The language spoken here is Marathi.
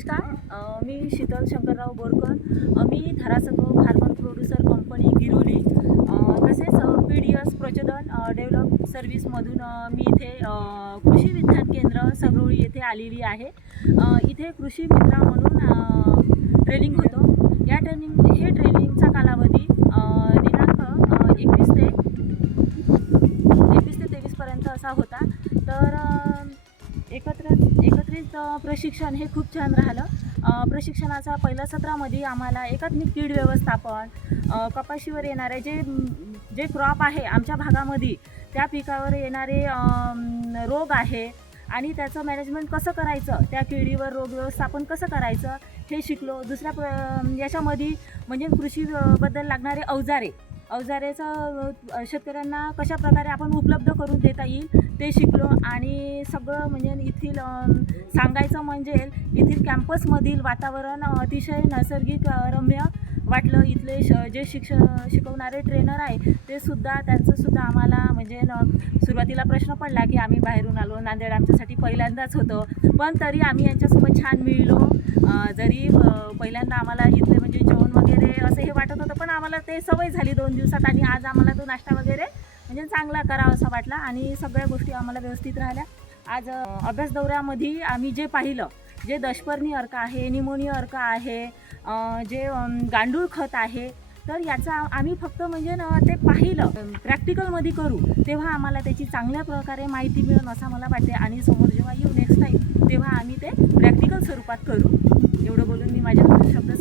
नमस्कार मी शीतल शंकरराव बोरकर. मी Dharasangh farmer producer company Giroli तसेच पी डी एस प्रचोदन डेव्हलप सर्व्हिसमधून मी इथे कृषी विज्ञान केंद्र सगरोळी येथे आलेली आहे. इथे कृषी मित्र म्हणून ट्रेनिंग होतो. या ट्रेनिंग हे ट्रेनिंगचा कालावधी दिनांक एकवीस ते एकवीस ते तेवीसपर्यंत असा होता. तर एकत्र एकत्रित प्रशिक्षण हे खूप छान राहिलं. प्रशिक्षणाचा पहिल्या सत्रामध्ये आम्हाला एकात्मिक कीड व्यवस्थापन कपाशीवर येणारे जे जे क्रॉप आहे आमच्या भागामध्ये त्या पिकावर येणारे रोग आहे आणि त्याचं मॅनेजमेंट कसं करायचं त्या किडीवर रोग व्यवस्थापन कसं करायचं हे शिकलो. दुसऱ्या प्र याच्यामध्ये म्हणजे कृषीबद्दल लागणारे अवजारे अवजारेचं शेतकऱ्यांना कशा प्रकारे आपण उपलब्ध करून देता येईल ते शिकलो आणि सगळं म्हणजे येथील सांगायचं म्हणजे येथील कॅम्पसमधील वातावरण अतिशय नैसर्गिक रम्य वाटलं. इथले श जे शिक्ष शिकवणारे ट्रेनर आहे ते सुद्धा त्यांचं सुद्धा आम्हाला म्हणजे न सुरुवातीला प्रश्न पडला की आम्ही बाहेरून आलो. नांदेड आमच्यासाठी पहिल्यांदाच होतं. पण तरी आम्ही यांच्यासोबत छान मिळलो. जरी पहिल्यांदा आम्हाला इथले म्हणजे जेवण पण आम्हाला ते सवय झाली दोन दिवसात आणि आज आम्हाला तो नाश्ता वगैरे म्हणजे चांगला करावा असा वाटला. आणि सगळ्या गोष्टी आम्हाला व्यवस्थित राहिल्या. आज अभ्यास दौऱ्यामध्ये आम्ही जे पाहिलं जे दशपर्णी अर्क आहे निमोनी अर्क आहे जे गांडूळ खत आहे तर याचा आम्ही फक्त म्हणजे ना ते पाहिलं प्रॅक्टिकलमध्ये करू तेव्हा आम्हाला त्याची चांगल्या प्रकारे माहिती मिळेल असं मला वाटते आणि समोर जेव्हा येऊ नेक्स्ट टाईम तेव्हा आम्ही ते प्रॅक्टिकल स्वरूपात करू. एवढं बोलून मी माझ्या शब्द